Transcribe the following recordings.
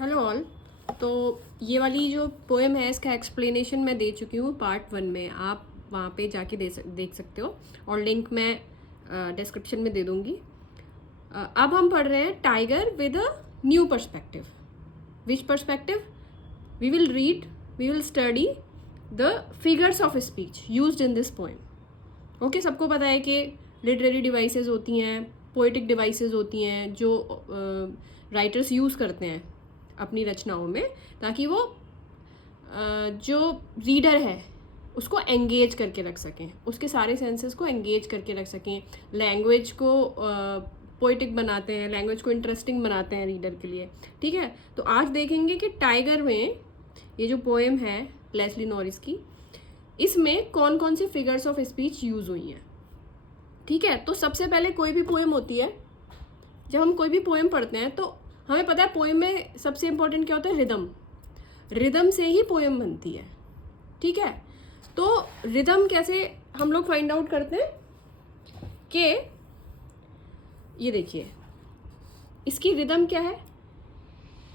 Hello all. तो ये वाली जो पोएम है इसका एक्सप्लेनेशन मैं दे चुकी हूँ पार्ट 1 में। आप वहाँ पे जाके देख सकते हो और लिंक मैं डिस्क्रिप्शन में दे दूँगी। अब हम पढ़ रहे हैं tiger with a new perspective. Which perspective? We will study the figures of speech used in this poem. Okay, सबको पता है कि लिटरेरी डिवाइसेस होती हैं, पोइटिक डिवाइसेस होती हैं जो राइटर्स यूज़ करते हैं अपनी रचनाओं में, ताकि वो जो रीडर है उसको एंगेज करके रख सकें, उसके सारे सेंसेस को एंगेज करके रख सकें। लैंग्वेज को पोइटिक बनाते हैं, लैंग्वेज को इंटरेस्टिंग बनाते हैं रीडर के लिए। ठीक है, तो आज देखेंगे कि टाइगर में ये जो पोएम है लेस्ली नॉरिस की, इसमें कौन कौन से फिगर्स ऑफ स्पीच यूज़ हुई हैं। ठीक है, तो सबसे पहले कोई भी पोएम होती है, जब हम कोई भी पोएम पढ़ते हैं तो हमें पता है पोएम में सबसे इंपॉर्टेंट क्या होता है? रिदम। रिदम से ही पोएम बनती है। ठीक है, तो रिदम कैसे हम लोग फाइंड आउट करते हैं कि ये देखिए इसकी रिदम क्या है।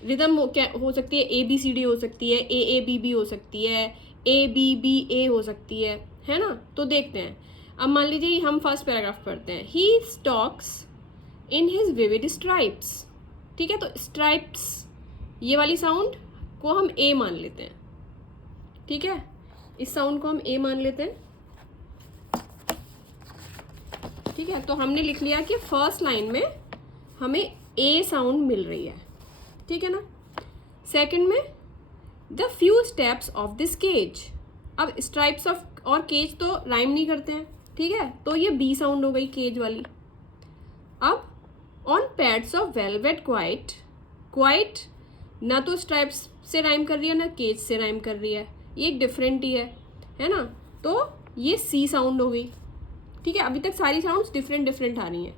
रिदम क्या हो सकती है? ABCD हो सकती है, AABB हो सकती है, ABBA हो सकती है ना। तो देखते हैं। अब मान लीजिए हम फर्स्ट पैराग्राफ पढ़ते हैं। He stalks in his vivid stripes. ठीक है, तो स्ट्राइप्स ये वाली साउंड को हम ए मान लेते हैं। ठीक है, इस साउंड को हम ए मान लेते हैं। ठीक है, तो हमने लिख लिया कि फर्स्ट लाइन में हमें ए साउंड मिल रही है। ठीक है ना। सेकंड में the few steps of this cage. अब स्ट्राइप्स ऑफ और केज तो राइम नहीं करते हैं। ठीक है, तो ये बी साउंड हो गई केज वाली। अब on pads of velvet quite. Quite ना तो स्ट्राइप्स से राइम कर रही है ना केज से राइम कर रही है, ये एक डिफरेंट ही है ना। तो ये सी साउंड हो गई। ठीक है, अभी तक सारी साउंड्स डिफरेंट डिफरेंट आ रही हैं।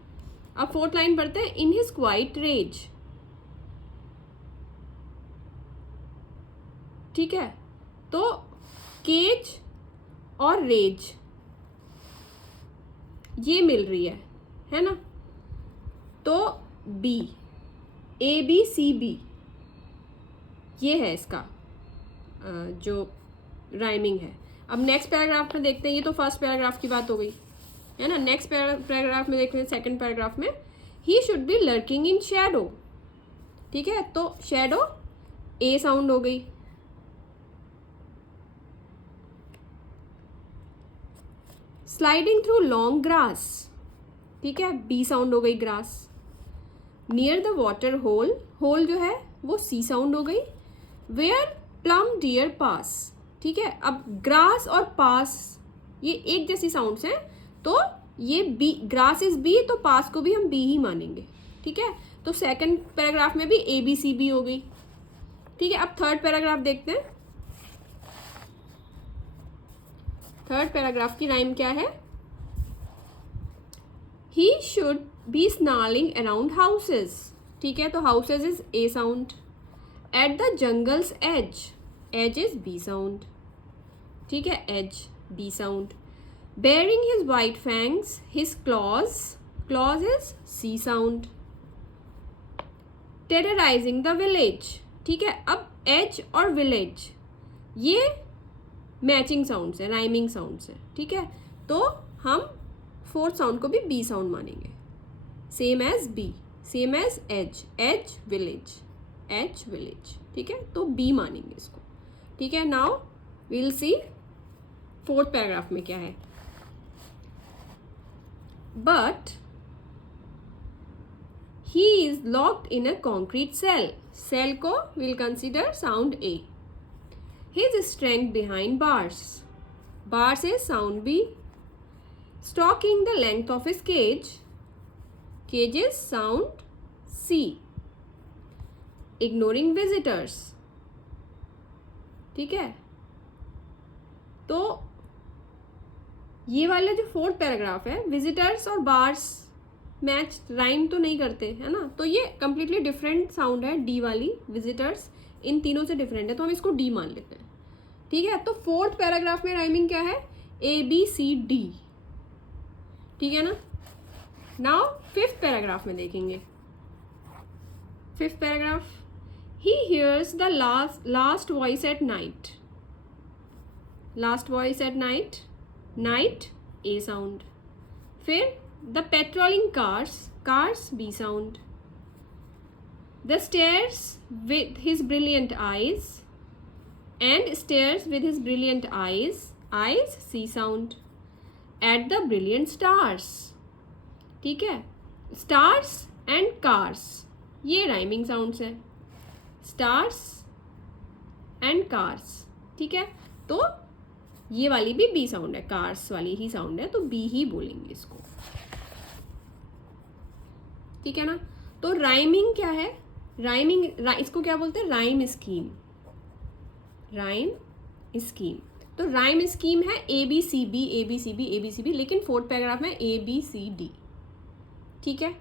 अब फोर्थ लाइन पढ़ते हैं। In his quiet rage. ठीक है, तो केज और रेज ये मिल रही है ना। तो बी, ABCB ये है इसका जो राइमिंग है। अब नेक्स्ट पैराग्राफ में देखते हैं। ये तो फर्स्ट पैराग्राफ की बात हो गई है ना। नेक्स्ट पैराग्राफ में देखते हैं, सेकंड पैराग्राफ में he should be lurking in shadow. ठीक है, तो शैडो ए साउंड हो गई। Sliding through long grass. ठीक है, बी साउंड हो गई grass. Near the water hole, hole जो है वो सी साउंड हो गई। Where plum deer pass. ठीक है, अब ग्रास और पास ये एक जैसी साउंड्स हैं, तो ये बी, ग्रास इज बी, तो पास को भी हम बी ही मानेंगे। ठीक है, तो सेकंड पैराग्राफ में भी ABCB हो गई। ठीक है, अब थर्ड पैराग्राफ देखते हैं। थर्ड पैराग्राफ की राइम क्या है? He should be snarling around houses. ठीक है, तो houses is A sound. At the jungle's edge, edge is B sound. ठीक है, edge B sound. Baring his white fangs, his claws, claws is C sound. Terrorizing the village. ठीक है, अब edge और village ये मैचिंग साउंड्स है, rhyming sounds है। ठीक है, तो हम फोर्थ साउंड को भी बी साउंड मानेंगे। Same as B, same age age, age village, age village. ठीक है, तो बी मानेंगे इसको। ठीक है, now we'll see fourth paragraph में क्या है। But he is locked in a concrete cell. Cell को will consider sound a. His strength behind bars, bars is sound b. Stalking the length of his cage, cage is sound C. Ignoring visitors. ठीक है, तो ये वाला जो fourth paragraph है, visitors और bars match rhyme तो नहीं करते है ना, तो ये कंप्लीटली डिफरेंट साउंड है। डी वाली विजिटर्स इन तीनों से डिफरेंट है, तो हम इसको डी मान लेते हैं। ठीक है, तो फोर्थ पैराग्राफ में राइमिंग क्या है? ABCD। ठीक है ना। नाउ फिफ्थ पैराग्राफ में देखेंगे। Fifth paragraph, He hears the last voice at night. Last voice at night. Night, A sound. फिर the patrolling cars, B sound. The stares with his brilliant eyes, and stares with his brilliant eyes, C sound. At the brilliant stars. ठीक है, stars and cars ये rhyming sounds है, stars and cars. ठीक है, तो ये वाली भी बी साउंड है, कार्स वाली ही साउंड है, तो बी ही बोलेंगे इसको. ठीक है ना. तो राइमिंग क्या है, इसको क्या बोलते हैं, राइम स्कीम. Rhyme scheme. तो राइम स्कीम है A B C B A B C B A B C B, लेकिन फोर्थ पैराग्राफ में ए बी सी डी. ठीक है,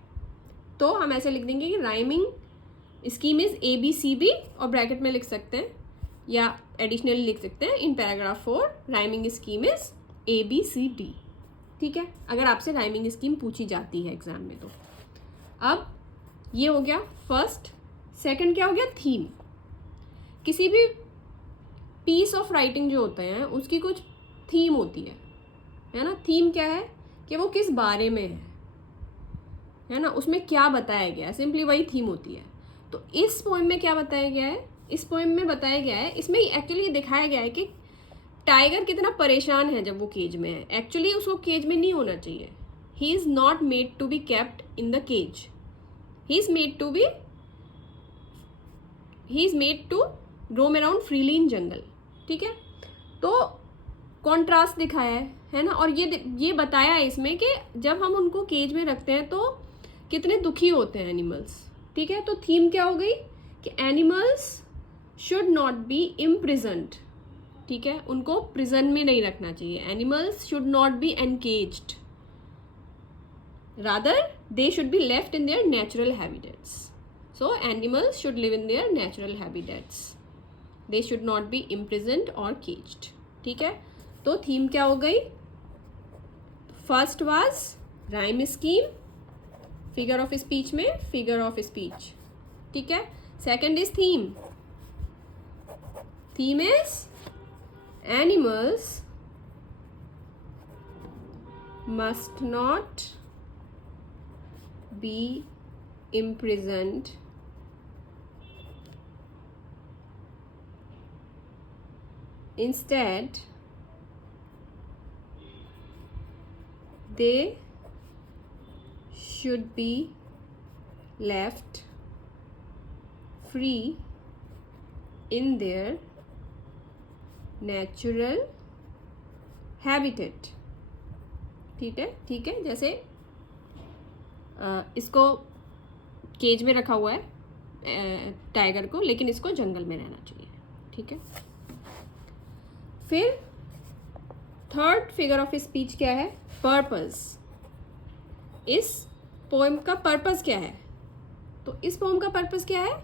तो हम ऐसे लिख देंगे कि rhyming scheme is A B C B, और ब्रैकेट में लिख सकते हैं या एडिशनली लिख सकते हैं in paragraph 4 rhyming scheme is A B C D. ठीक है, अगर आपसे राइमिंग स्कीम पूछी जाती है एग्जाम में तो. अब ये हो गया फर्स्ट. सेकंड क्या हो गया, थीम. किसी भी पीस ऑफ राइटिंग जो होते हैं उसकी कुछ थीम होती है ना. थीम क्या है कि वो किस बारे में है ना, उसमें क्या बताया गया है, सिंपली वही थीम होती है. तो इस पोएम में क्या बताया गया है, इस पोएम में बताया गया है, इसमें एक्चुअली दिखाया गया है कि टाइगर कितना परेशान है जब वो केज में है. एक्चुअली उसको केज में नहीं होना चाहिए. He is not made to be kept in the cage. He is made to roam around freely in jungle. ठीक है, तो कॉन्ट्रास्ट दिखाया है ना, और ये बताया है इसमें कि जब हम उनको केज में रखते हैं तो कितने दुखी होते हैं एनिमल्स. ठीक है, तो थीम क्या हो गई कि animals should not be imprisoned. ठीक है, उनको प्रिजन में नहीं रखना चाहिए. Animals should not be encaged, rather they should be left in their natural habitats. So animals should live in their natural habitats. They should not be imprisoned और caged. ठीक है, तो थीम क्या हो गई, first was rhyme scheme, figure of speech में figure of speech. ठीक है, second is theme. Theme is animals must not be imprisoned instead they should be left free in their natural habitat. ठीक है, जैसे इसको केज में रखा हुआ है टाइगर को, लेकिन इसको जंगल में रहना चाहिए. ठीक है, फिर थर्ड फिगर ऑफ स्पीच क्या है, पर्पस. इस पोएम का पर्पस क्या है, तो इस पोएम का पर्पस क्या है,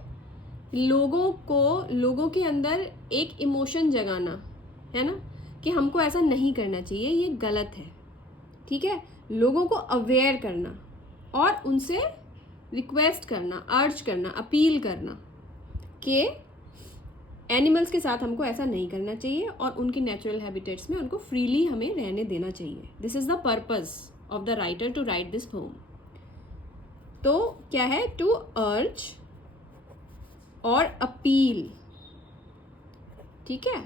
लोगों के अंदर एक इमोशन जगाना है ना, कि हमको ऐसा नहीं करना चाहिए, ये गलत है. ठीक है, लोगों को अवेयर करना और उनसे रिक्वेस्ट करना, अर्ज करना, अपील करना कि एनिमल्स के साथ हमको ऐसा नहीं करना चाहिए और उनकी नेचुरल हैबिटेट्स में उनको फ्रीली हमें रहने देना चाहिए. This is the purpose of the writer to write this poem. तो क्या है, टू अर्ज और अपील. ठीक है,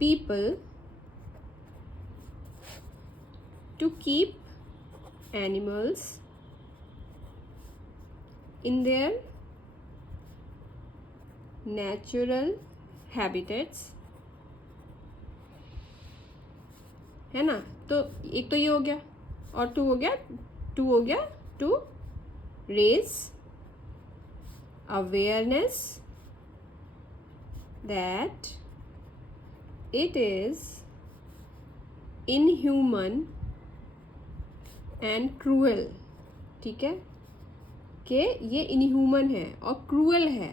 people to keep animals in their natural habitats. है ना, तो एक तो ये हो गया, और टू हो गया to raise awareness that it is inhuman and cruel. ठीक है, कि ये इनह्यूमन है और क्रूअल है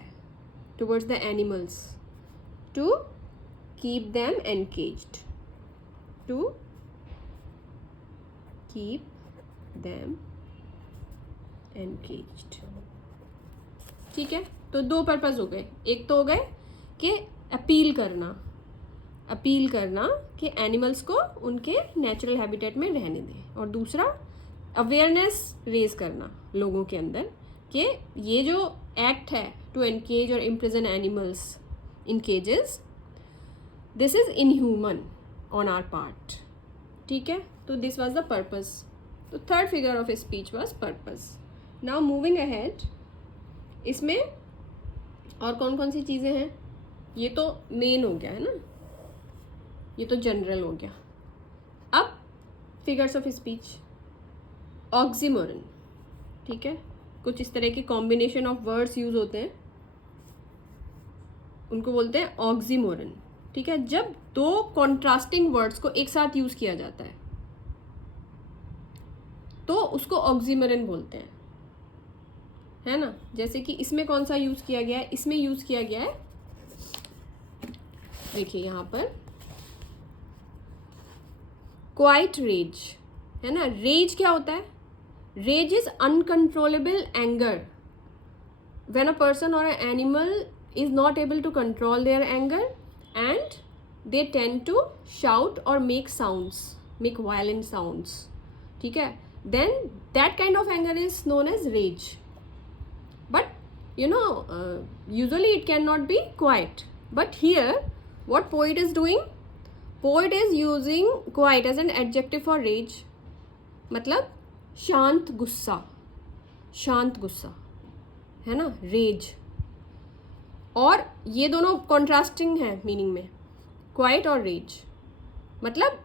towards the animals, to keep them encaged. To keep them encaged. ठीक है, तो दो पर्पस हो गए। एक तो हो गए कि अपील करना कि एनिमल्स को उनके नेचुरल हैबिटेट में रहने दें, और दूसरा अवेयरनेस रेज करना लोगों के अंदर कि ये जो एक्ट है टू एनकेज और imprison animals in cages, this is inhuman on our part. ठीक है, तो दिस वॉज द पर्पस। तो third figure of speech was purpose. Now moving ahead, इसमें और कौन कौन सी चीज़ें हैं? ये तो मेन हो गया है ना, ये तो जनरल हो गया। अब फिगर्स ऑफ स्पीच, ऑक्सीमोरन। ठीक है, कुछ इस तरह के कॉम्बिनेशन ऑफ वर्ड्स यूज होते हैं, उनको बोलते हैं ऑक्सीमोरन। ठीक है, जब दो कॉन्ट्रास्टिंग वर्ड्स को एक साथ यूज किया जाता है तो उसको ऑक्सीमोरन बोलते हैं, है ना। जैसे कि इसमें कौन सा यूज किया गया है? इसमें यूज किया गया है, देखिए यहां पर क्वाइट रेज, है ना। रेज क्या होता है? Rage is uncontrollable anger when a person और a animal is not able to control their anger and they tend to shout or make violent sounds. ठीक है, then that kind of anger is known as rage. But you know, usually it cannot be quiet. But here what poet is doing, poet is using quiet as an adjective for rage. मतलब शांत गुस्सा है ना, raise. और ये दोनों contrasting है meaning में, क्वाइट और रेज। मतलब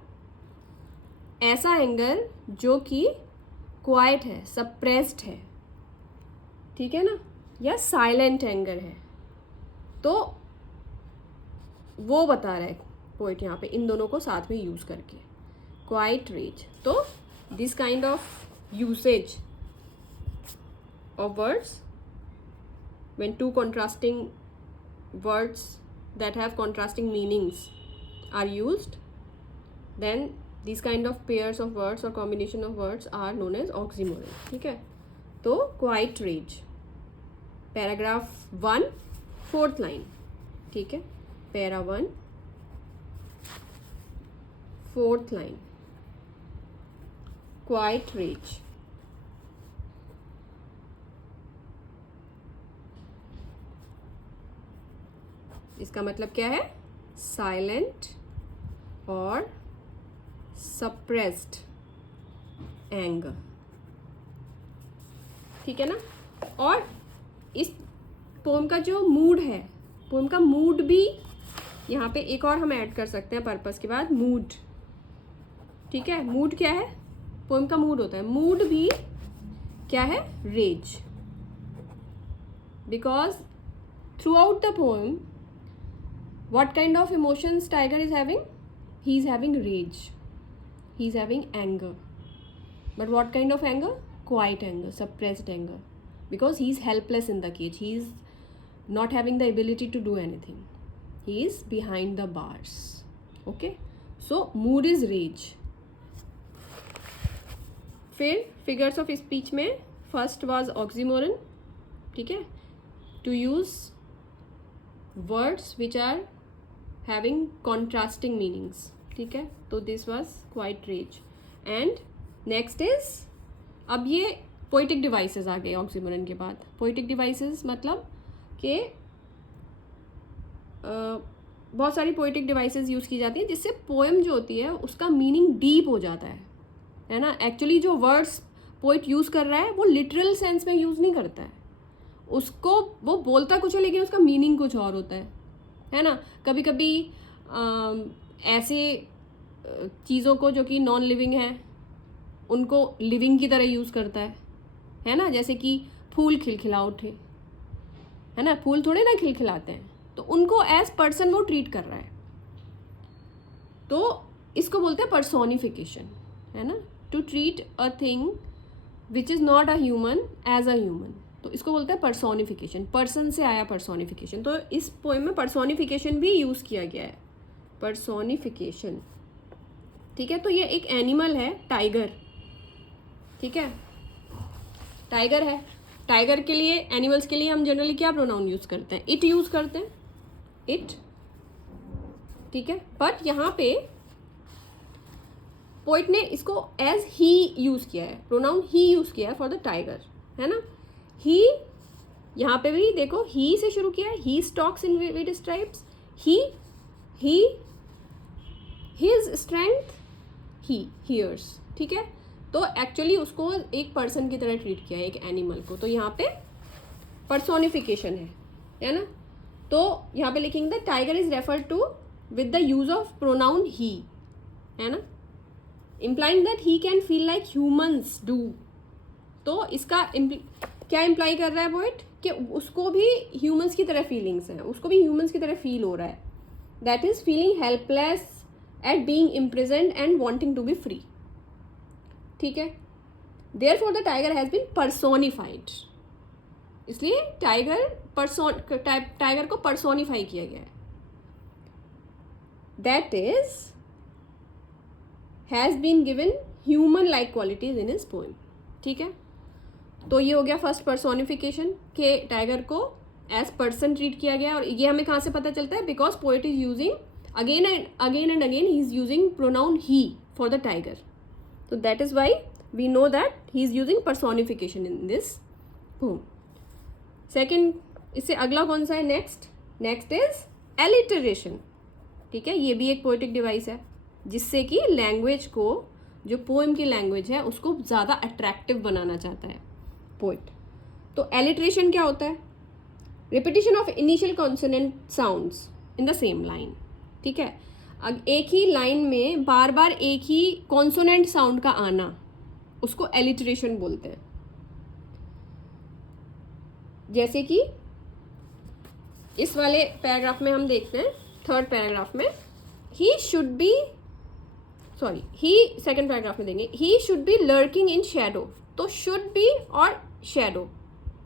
ऐसा एंगर जो कि क्वाइट है, सप्रेस्ड है, ठीक है ना, या साइलेंट एंगर है। तो वो बता रहा है पोइट यहाँ पे इन दोनों को साथ में यूज करके, क्वाइट रेज। तो this kind of usage of words when two contrasting words that have contrasting meanings are used, then these kind of pairs of words or combination of words are known as oxymoron. ठीक है, तो quiet rage, paragraph 1 4th line. ठीक है, para 1 4th line, quiet rage। इसका मतलब क्या है? Silent और सप्रेस्ड एंगर। ठीक है ना। और इस पोम का जो मूड है, पोम का मूड भी यहाँ पे एक और हम ऐड कर सकते हैं पर्पस के बाद, मूड। ठीक है, मूड क्या है? पोम का मूड होता है, मूड भी क्या है? Rage. Because throughout the poem what kind of emotions tiger is having? He is having rage, he is having anger, but what kind of anger? Quiet anger, suppressed anger, because he is helpless in the cage, he is not having the ability to do anything, he is behind the bars. Okay, so mood is rage. फिर figures of speech में first was oxymoron. ठीक है, to use words which are having contrasting meanings. ठीक है, तो this was quiet rage. And next is, अब ये poetic devices आ गए ऑक्सीमोरन के बाद। पोइटिक डिवाइसेस मतलब कि बहुत सारी पोइटिक डिवाइसेस यूज़ की जाती हैं जिससे पोएम जो होती है उसका मीनिंग डीप हो जाता है ना। एक्चुअली जो वर्ड्स पोइट यूज़ कर रहा है वो लिटरल सेंस में यूज़ नहीं करता है, उसको वो बोलता कुछ है लेकिन उसका मीनिंग कुछ और होता है ना। कभी कभी ऐसे चीज़ों को जो कि नॉन लिविंग है उनको लिविंग की तरह यूज़ करता है ना। जैसे कि फूल खिलखिला उठे, है ना, फूल थोड़े ना खिलखिलाते हैं, तो उनको एज पर्सन वो ट्रीट कर रहा है, तो इसको बोलते हैं पर्सोनिफिकेशन, है ना। To treat a thing which is not a human as a human, तो इसको बोलते हैं पर्सोनिफिकेशन। पर्सन से आया पर्सोनिफिकेशन, तो इस पोएम में पर्सोनिफिकेशन भी यूज़ किया गया है, पर्सोनिफिकेशन। ठीक है, तो ये एक एनिमल है, टाइगर। ठीक है, टाइगर है। टाइगर के लिए, एनिमल्स के लिए हम जनरली क्या प्रोनाउन यूज करते हैं? इट यूज करते हैं, इट, ठीक है। बट यहाँ पे पोइट ने इसको एज ही यूज किया है, प्रोनाउन ही यूज किया है फॉर द टाइगर, है ना। ही, यहाँ पे भी देखो ही से शुरू किया है, he stalks in with stripes, he his strength, he hears, ठीक है। तो एक्चुअली उसको एक पर्सन की तरह ट्रीट किया है, एक एनिमल को, तो यहाँ पे पर्सोनिफिकेशन है ना। तो यहाँ पे लिखेंगे the tiger is referred to with the use of pronoun he, है ना, implying that he can feel like humans do. तो इसका क्या इम्प्लाई कर रहा है पोइट? कि उसको भी ह्यूमंस की तरह फीलिंग्स हैं, उसको भी ह्यूमंस की तरह फील हो रहा है, that is feeling helpless at being imprisoned and wanting to be free, ठीक है। Therefore the tiger has been personified, इसलिए टाइगर को पर्सोनिफाई किया गया है, that is has been given human like qualities in his poem, ठीक है। तो ये हो गया फर्स्ट पर्सोनिफिकेशन, के टाइगर को एज पर्सन ट्रीट किया गया। और ये हमें कहाँ से पता चलता है? Because poet is using again and again he is using pronoun he for the tiger, तो that is why we know that he is using personification in this poem. Second, इससे अगला कौन सा है? नेक्स्ट इज एलिटरेशन, ठीक है। ये भी एक पोएटिक डिवाइस है जिससे कि लैंग्वेज को, जो पोएम की लैंग्वेज है, उसको ज़्यादा अट्रैक्टिव बनाना चाहता है पोएट। तो एलिटरेशन क्या होता है? Repetition of initial consonant sounds in the same line, ठीक है। अब एक ही लाइन में बार बार एक ही कॉन्सोनेंट साउंड का आना, उसको एलिटरेशन बोलते हैं। जैसे कि इस वाले पैराग्राफ में हम देखते हैं, थर्ड पैराग्राफ में, ही सेकंड पैराग्राफ में देंगे, ही should be lurking in shadow. तो शुड बी और शेडो,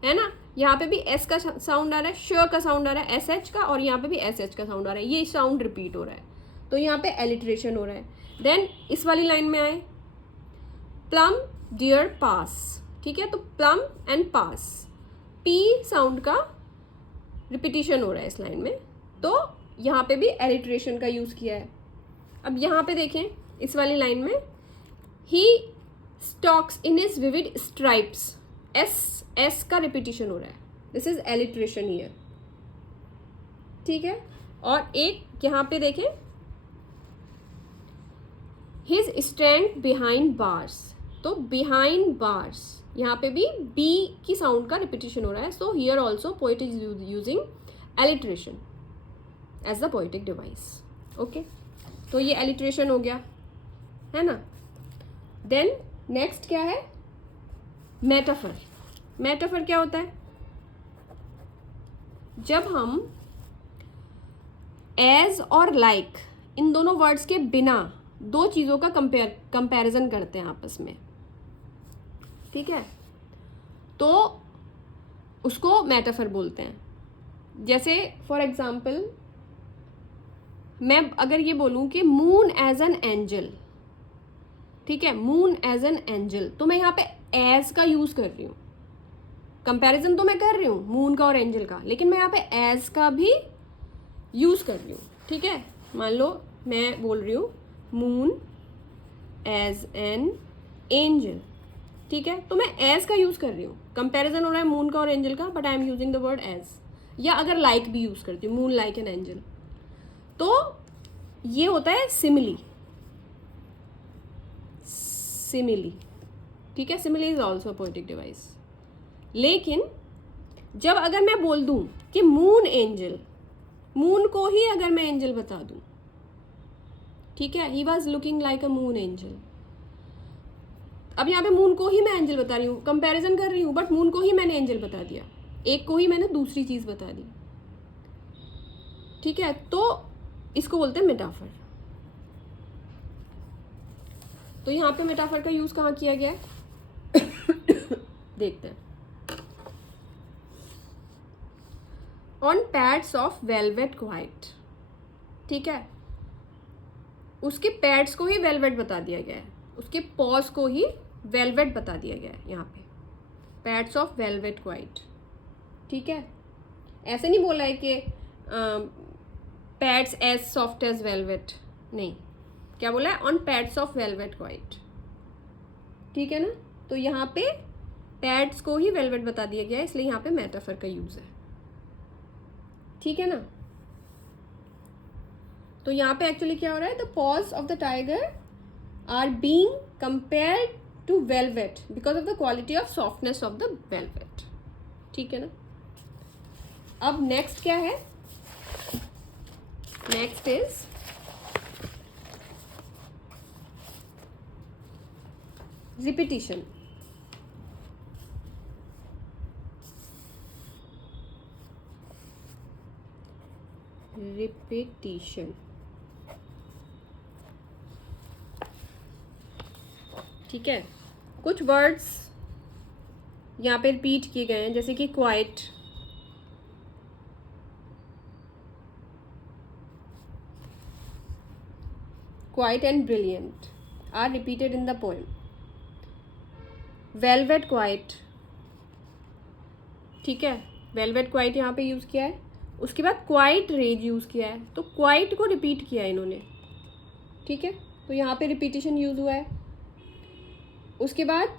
है ना, यहाँ पे भी एस का साउंड आ रहा है, श का साउंड आ रहा है, एस एच का, और यहाँ पे भी एस एच का साउंड आ रहा है, ये साउंड रिपीट हो रहा है, तो यहाँ पे एलिटरेशन हो रहा है। देन इस वाली लाइन में आए, प्लम डियर पास, ठीक है। तो plum and pass, P sound का रिपीटिशन हो रहा है इस लाइन में, तो यहाँ पे भी एलिटरेशन का यूज किया है। अब यहाँ पे देखें इस वाली लाइन में, he stalks in his vivid stripes, S का रिपीटिशन हो रहा है, दिस इज एलिटरेशन हियर, ठीक है। और एक यहाँ पे देखें, हिज स्टैंड बिहाइंड बार्स, तो बिहाइंड बार्स, यहाँ पे भी बी की साउंड का रिपीटिशन हो रहा है, so here also poet is using alliteration as the poetic device, okay. तो ये एलिटरेशन हो गया, है ना। देन नेक्स्ट क्या है? मेटाफर। मेटाफर क्या होता है? जब हम एज और लाइक इन दोनों वर्ड्स के बिना दो चीज़ों का कंपैरिजन करते हैं आपस में, ठीक है, तो उसको मेटाफर बोलते हैं। जैसे फॉर एग्जाम्पल, मैं अगर ये बोलूं कि मून एज एन एंजल, ठीक है, मून एज एन एंजल, तो मैं यहाँ पे एज का यूज कर रही हूँ, कंपैरिजन तो मैं कर रही हूँ मून का और एंजल का, लेकिन मैं यहाँ पे एज का भी यूज कर रही हूँ, ठीक है। मान लो मैं बोल रही हूँ मून एज एन एंजल, ठीक है, तो मैं एज का यूज कर रही हूँ, कंपैरिजन हो रहा है मून का और एंजल का, but I am using the word as. या अगर लाइक भी यूज करती हूँ, मून लाइक एन एंजल, तो ये होता है सिमिली, ठीक है। Simile is also poetic device. लेकिन जब अगर मैं बोल दूं कि मून एंजल, मून को ही अगर मैं एंजल बता दूं, ठीक है, he was looking like a moon angel, अब यहाँ पे मून को ही मैं एंजल बता रही हूँ, कंपैरिजन कर रही हूँ, बट मून को ही मैंने एंजल बता दिया, एक को ही मैंने दूसरी चीज बता दी, ठीक है। तो इसको बोलते हैं मेटाफर। तो यहाँ पे मेटाफर का यूज कहाँ किया गया है? देखते हैं। On pads of velvet quiet, ठीक है, उसके पैड्स को ही वेलवेट बता दिया गया है, उसके पॉज को ही वेलवेट बता दिया गया है यहाँ पे, पैड्स ऑफ वेलवेट क्वाइट, ठीक है। ऐसे नहीं बोला है कि pads as soft as velvet, नहीं, क्या बोला है, on pads of velvet quiet, ठीक है ना। तो यहाँ पे पैड्स को ही वेलवेट बता दिया गया है, इसलिए यहाँ पे मेटाफर का यूज है, ठीक है ना। तो यहाँ पे एक्चुअली क्या हो रहा है, the paws of the tiger are being compared to velvet because of the quality of softness of the velvet, ठीक है ना। अब नेक्स्ट क्या है, नेक्स्ट इज रिपीटिशन। रिपीटिशन, ठीक है। कुछ वर्ड्स यहाँ पे रिपीट किए गए हैं, जैसे कि quiet, quiet and brilliant are repeated in the poem. Velvet quiet, ठीक है, वेलवेट क्वाइट यहाँ पे यूज किया है। उसके बाद क्वाइट रेज यूज किया है, तो क्वाइट को रिपीट किया है इन्होंने, ठीक है, तो यहाँ पे रिपीटिशन यूज हुआ है। उसके बाद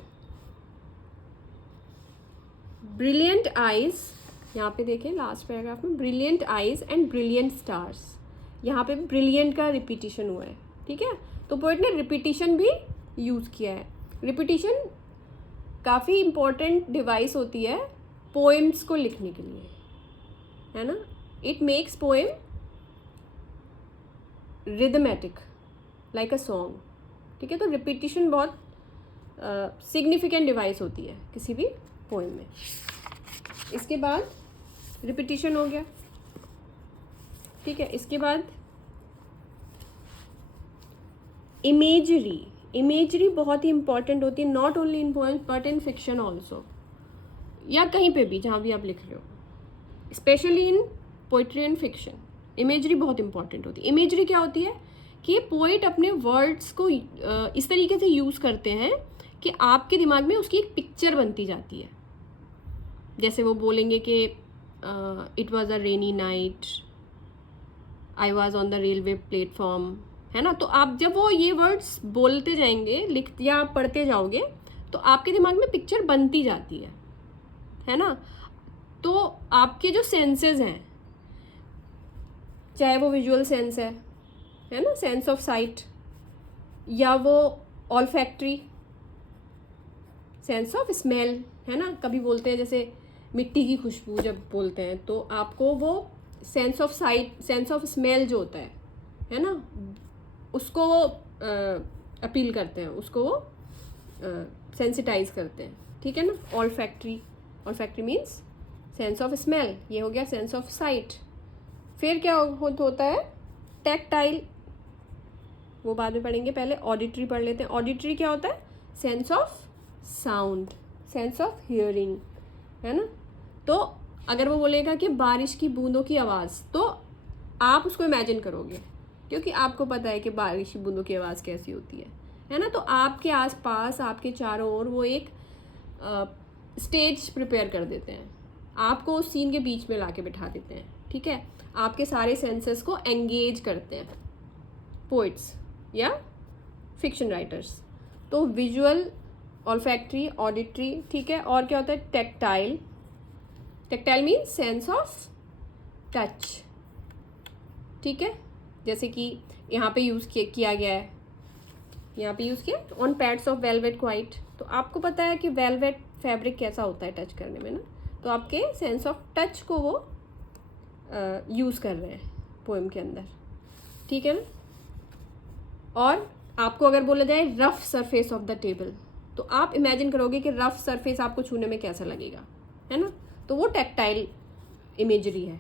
ब्रिलियंट आइज, यहाँ पे देखें लास्ट पैराग्राफ में, brilliant eyes and brilliant stars, यहाँ पे ब्रिलियंट का रिपीटिशन हुआ है, ठीक है। तो पोएट ने रिपीटिशन भी यूज किया है। रिपीटिशन काफ़ी इम्पोर्टेंट डिवाइस होती है पोएम्स को लिखने के लिए, है ना। It makes poem rhythmic like a song, ठीक है। तो रिपीटिशन बहुत सिग्निफिकेंट डिवाइस होती है किसी भी पोएम में। इसके बाद रिपीटिशन हो गया, ठीक है। इसके बाद इमेजरी, इमेजरी बहुत ही इंपॉर्टेंट होती है, not only in poems but in fiction also, या कहीं पे भी जहाँ भी आप लिख रहे हो, specially in poetry and fiction imagery बहुत इंपॉर्टेंट होती है। इमेजरी क्या होती है कि पोइट अपने वर्ड्स को इस तरीके से यूज़ करते हैं कि आपके दिमाग में उसकी एक पिक्चर बनती जाती है। जैसे वो बोलेंगे कि it was a rainy night, I was on the railway platform, है ना। तो आप जब वो ये वर्ड्स बोलते जाएंगे, लिख या पढ़ते जाओगे, तो आपके दिमाग में पिक्चर बनती जाती है ना। तो आपके जो सेंसेस हैं, चाहे वो विजुअल सेंस है ना, सेंस ऑफ साइट, या वो ऑल्फैक्ट्री, सेंस ऑफ स्मेल, है ना। कभी बोलते हैं जैसे मिट्टी की खुशबू, जब बोलते हैं तो आपको वो sense of site, sense of smell जो होता है ना, उसको वो अपील करते हैं, उसको वो सेंसिटाइज करते हैं, ठीक है ना। Olfactory, olfactory means sense of smell, ये हो गया सेंस ऑफ साइट। फिर क्या होता है, टैक्टाइल, वो बाद में पढ़ेंगे, पहले ऑडिटरी पढ़ लेते हैं। ऑडिटरी क्या होता है, sense of sound, sense of hearing, है ना। तो अगर वो बोलेगा कि बारिश की बूंदों की आवाज़, तो आप उसको इमेजिन करोगे, क्योंकि आपको पता है कि बारिश की बूंदों की आवाज़ कैसी होती है ना। तो आपके आसपास, आपके चारों ओर वो एक स्टेज प्रिपेयर कर देते हैं, आपको उस सीन के बीच में लाके बिठा देते हैं, ठीक है। आपके सारे सेंसेस को एंगेज करते हैं पोइट्स या फिक्शन राइटर्स। तो विजुअल, ऑल्फैक्ट्री, ऑडिटरी, ठीक है। और क्या होता है, tactile, tactile means sense of touch, ठीक है। जैसे कि यहाँ पे यूज़ किया गया है, यहाँ पे यूज़ किया on pads of velvet quite. तो आपको पता है कि वेलवेट फैब्रिक कैसा होता है टच करने में ना, तो आपके सेंस ऑफ टच को वो यूज़ कर रहे हैं पोएम के अंदर, ठीक है ना। और आपको अगर बोला जाए rough surface of the table, तो आप इमेजिन करोगे कि रफ सरफेस आपको छूने में कैसा लगेगा, है ना। तो वो टैक्टाइल इमेजरी है।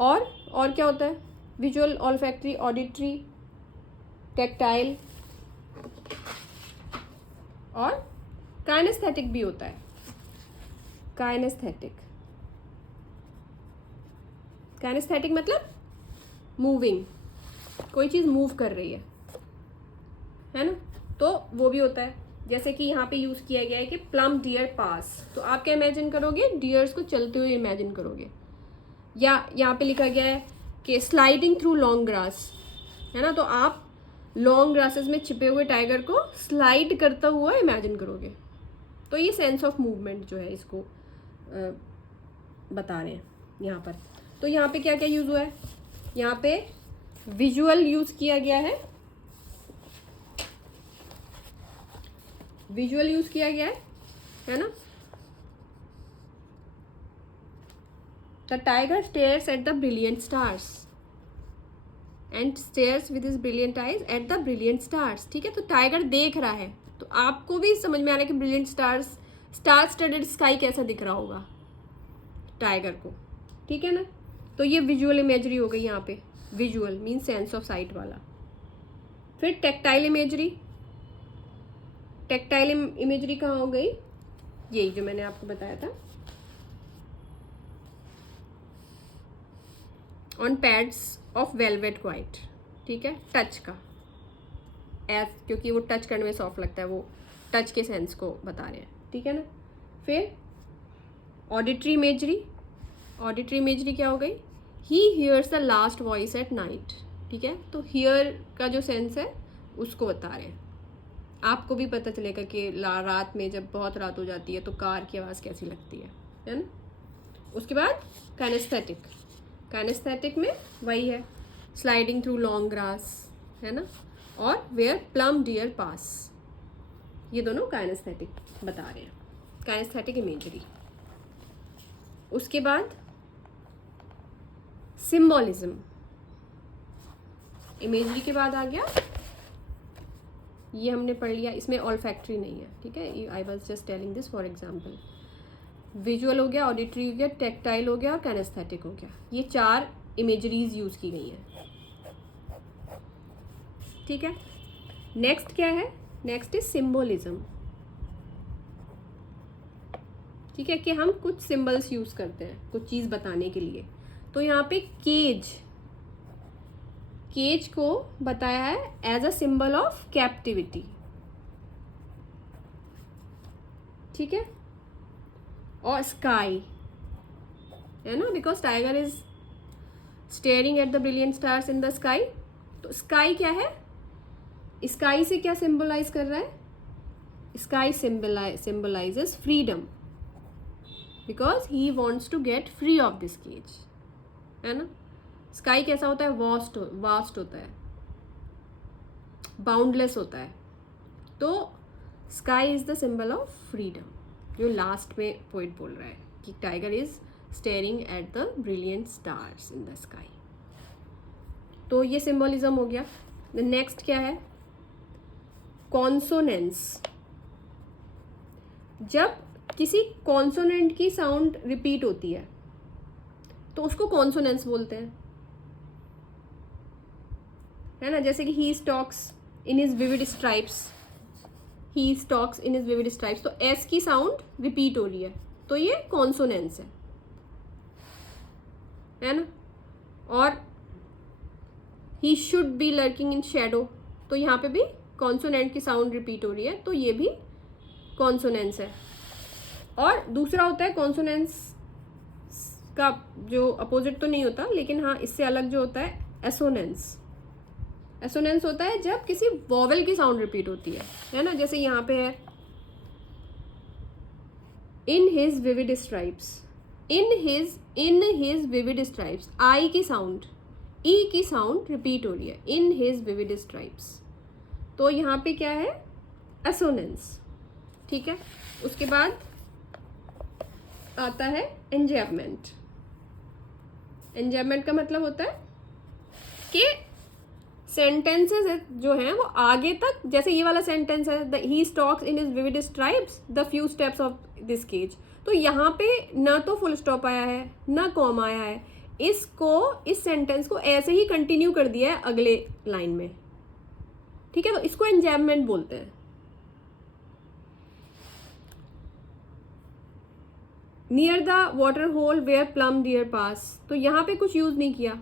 और क्या होता है, विजुअल, ऑल्फैक्ट्री, ऑडिटरी, टैक्टाइल, और काइनेस्थेटिक भी होता है। काइनेस्थेटिक, काइनेस्थेटिक मतलब मूविंग, कोई चीज़ मूव कर रही है ना, तो वो भी होता है। जैसे कि यहाँ पे यूज किया गया है कि प्लम डियर पास, तो आप क्या इमेजिन करोगे, डियर्स को चलते हुए इमेजिन करोगे। या यहाँ पे लिखा गया है कि स्लाइडिंग थ्रू लॉन्ग ग्रास, है ना, तो आप लॉन्ग ग्रासेस में छिपे हुए टाइगर को स्लाइड करता हुआ इमेजिन करोगे। तो ये सेंस ऑफ मूवमेंट जो है इसको बता रहे हैं यहाँ पर। तो यहाँ पे क्या क्या यूज हुआ है, यहाँ पे विजुअल यूज किया गया है ना। The tiger stairs eight the brilliant stars and stairs with his brilliant eyes eight the brilliant stars. ठीक है, तो टाइगर देख रहा है, तो आपको भी समझ में आ रहा है कि brilliant stars, star studded sky कैसा दिख रहा होगा टाइगर को। ठीक है ना, तो ये विजुअल इमेजरी हो गई यहाँ पे। Visual mean sense of site वाला। फिर टेक्टाइल इमेजरी, टेक्टाइल इमेजरी कहाँ हो गई, यही जो मैंने आपको बताया था, on pads of velvet quiet. ठीक है, टच का क्योंकि वो टच करने में सॉफ्ट लगता है, वो टच के सेंस को बता रहे हैं। ठीक है ना। फिर ऑडिटरी इमेजरी, ऑडिटरी इमेजरी क्या हो गई, he hears the last voice at night. ठीक है, तो हियर का जो सेंस है उसको बता रहे हैं। आपको भी पता चलेगा कि रात में जब बहुत रात हो जाती है तो कार की आवाज़ कैसी लगती है ना। उसके बाद काइनेस्थेटिक, काइनेस्थेटिक में वही है, स्लाइडिंग थ्रू लॉन्ग ग्रास, है ना, और वेयर प्लम डियर पास। ये दोनों काइनेस्थेटिक बता रहे हैं, काइनेस्थेटिक इमेजरी। उसके बाद सिंबॉलिज्म, इमेजरी के बाद आ गया, ये हमने पढ़ लिया, इसमें ऑल्फैक्टरी नहीं है। ठीक है, I was just telling this for example. Visual हो गया, ऑडिटरी हो गया, टेक्टाइल हो गया और काइनेस्थेटिक हो गया। ये 4 इमेजरीज यूज की गई हैं। ठीक है, नेक्स्ट क्या है, नेक्स्ट इज सिंबोलिज्म। ठीक है, कि हम कुछ सिंबल्स यूज करते हैं कुछ चीज बताने के लिए। तो यहाँ पे केज, केज को बताया है as a symbol of captivity. ठीक है, और स्काई, है ना, because tiger is staring at the brilliant stars in the sky. तो स्काई क्या है, स्काई से क्या सिंबलाइज कर रहा है, sky symbolizes freedom, because he wants to get free of this cage, है ना। स्काई कैसा होता है, वास्ट होता है, बाउंडलेस होता है। तो sky is the symbol of freedom, जो लास्ट में पोइट बोल रहा है कि tiger is staring at the brilliant stars in the sky. तो ये सिंबलिज्म हो गया। नेक्स्ट क्या है, कॉन्सोनेंस। जब किसी कॉन्सोनेंट की साउंड रिपीट होती है तो उसको कॉन्सोनेंस बोलते हैं, है ना। जैसे कि he stalks in his vivid stripes, he stalks in his vivid stripes, तो एस की साउंड रिपीट हो रही है तो ये कॉन्सोनेंस है ना। और he should be lurking in shadow, तो यहाँ पे भी कॉन्सोनेंट की साउंड रिपीट हो रही है तो ये भी कॉन्सोनेंस है। और दूसरा होता है कॉन्सोनेंस का जो अपोजिट तो नहीं होता, लेकिन हाँ इससे अलग जो होता है एसोनेंस। एसोनेंस होता है जब किसी वॉवेल की साउंड रिपीट होती है ना। जैसे यहाँ पे है in his vivid stripes, in his vivid stripes, I की साउंड, ई की साउंड रिपीट हो रही है, इन हिज विविड स्ट्राइप्स, तो यहाँ पे क्या है, एसोनेंस। ठीक है, उसके बाद आता है एंजैबमेंट। एंजैबमेंट का मतलब होता है कि सेंटेंसेस जो हैं वो आगे तक, जैसे ये वाला सेंटेंस है the he stalks in his vivid stripes the few steps of this cage, तो यहाँ पे ना तो फुल स्टॉप आया है ना कॉमा आया है, इसको, इस सेंटेंस को ऐसे ही कंटिन्यू कर दिया है अगले लाइन में। ठीक है, तो इसको एंजैबमेंट बोलते हैं। Near the water hole where plum deer pass, तो यहाँ पे कुछ यूज नहीं किया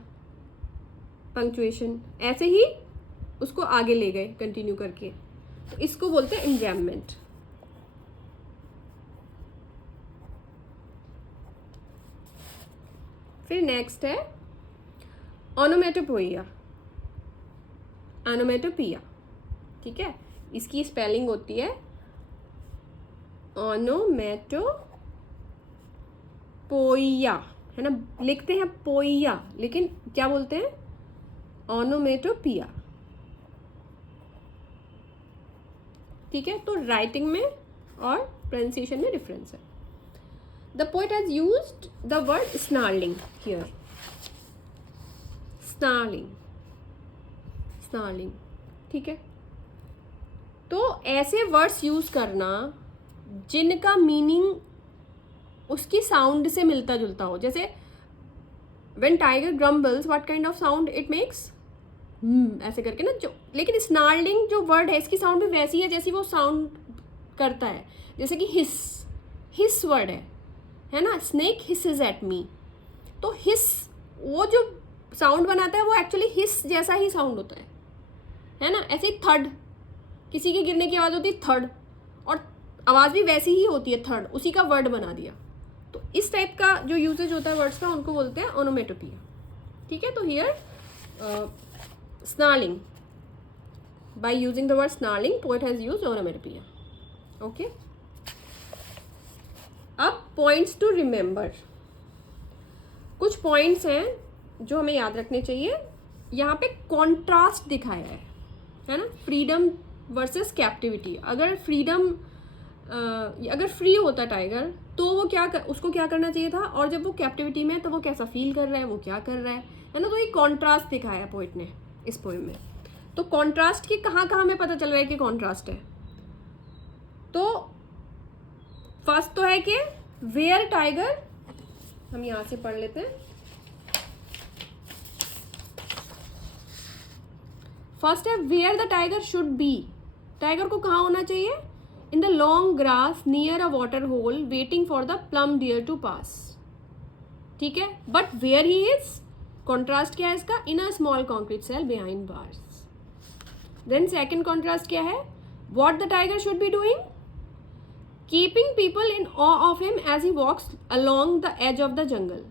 पंक्चुएशन, ऐसे ही उसको आगे ले गए कंटिन्यू करके। तो इसको बोलते हैं एंजैममेंट। फिर नेक्स्ट है ओनोमेटोपोइया, ओनोमेटोपिया, ठीक है। इसकी स्पेलिंग होती है ओनोमेटोपोइया, है ना, लिखते हैं पोइया लेकिन क्या बोलते हैं, ओनोमेटोपिया, ठीक है। तो राइटिंग में और प्रोनाउंसिएशन में डिफरेंस है। The poet has used the word snarling here, snarling, snarling, ठीक है। तो ऐसे वर्ड्स यूज करना जिनका मीनिंग उसकी साउंड से मिलता जुलता हो, जैसे when tiger grumbles what kind of sound it makes, ऐसे करके ना, जो लेकिन स्नार्लिंग जो वर्ड है इसकी साउंड भी वैसी है जैसी वो साउंड करता है, जैसे कि हिस, हिस वर्ड है ना, स्नेक हिसेस एट मी, तो हिस वो जो साउंड बनाता है वो एक्चुअली हिस जैसा ही साउंड होता है ना। ऐसे ही थर्ड, किसी के गिरने की आवाज़ होती है थर्ड, और आवाज़ भी वैसी ही होती है थर्ड, उसी का वर्ड बना दिया। तो इस टाइप का जो यूजेज होता है वर्ड्स का उनको बोलते हैं ओनोमेटोपिया, ठीक है। तो here snarling, by using the word snarling poet has used onomatopoeia, okay। अब points to remember, कुछ points हैं जो हमें याद रखने चाहिए। यहाँ पे contrast दिखाया है ना, freedom versus captivity। अगर freedom अगर फ्री होता टाइगर तो वो उसको क्या करना चाहिए था, और जब वो कैप्टिविटी में है तो वो कैसा फील कर रहा है, वो क्या कर रहा है ना। तो ये कॉन्ट्रास्ट दिखाया पोइट ने इस पोएम में। तो कॉन्ट्रास्ट की कहाँ कहाँ हमें पता चल रहा है कि कॉन्ट्रास्ट है, तो फर्स्ट तो है कि वेयर टाइगर, हम यहां से पढ़ लेते हैं। फर्स्ट है where the tiger should be, tiger को कहाँ होना चाहिए, in the long grass near a water hole waiting for the plum deer to pass, ठीक है। But where he is, contrast क्या है इसका, in a small concrete cell behind bars. Then second contrast क्या है, what the tiger should be doing, keeping people in awe of him as he walks along the edge of the jungle,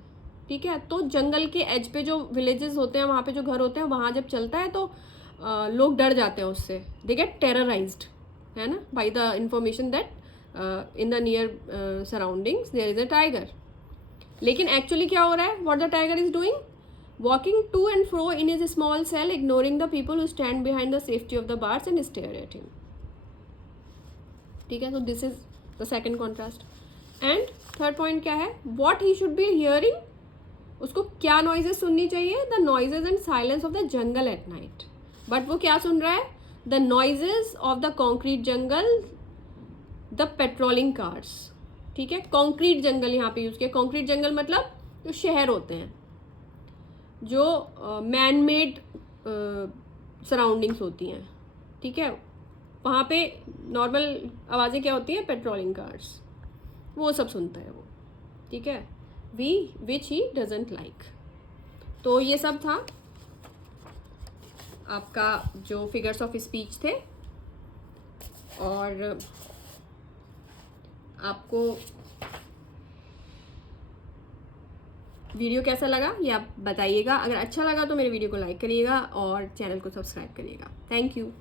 ठीक है। तो जंगल के as पे जो villages होते हैं, वहाँ पे जो घर होते हैं, वहाँ जब चलता है तो लोग डर जाते हैं उससे, दे गेट टेरराइज्ड, है ना, by the information that in the near surroundings there is a tiger. लेकिन एक्चुअली क्या हो रहा है, what the tiger is doing, walking to and fro in his small cell, ignoring the people who stand behind the safety of the bars and stare at him, ठीक है। तो this is the second contrast. And third point क्या है, what he should be hearing, उसको क्या noises सुननी चाहिए, the noises and silence of the jungle at night. But वो क्या सुन रहा है, the noises of the concrete jungle, the patrolling cars, ठीक है। कॉन्क्रीट जंगल यहाँ पे यूज किया, कॉन्क्रीट जंगल मतलब जो शहर होते हैं, जो मैन मेड सराउंडिंग्स होती हैं, ठीक है, वहाँ पे नॉर्मल आवाज़ें क्या होती हैं, पेट्रोलिंग कार्स, वो सब सुनता है वो, ठीक है, विच ही डजेंट लाइक। तो ये सब था आपका जो फिगर्स ऑफ स्पीच थे। और आपको वीडियो कैसा लगा ये आप बताइएगा, अगर अच्छा लगा तो मेरे वीडियो को लाइक करिएगा और चैनल को सब्सक्राइब करिएगा। Thank you.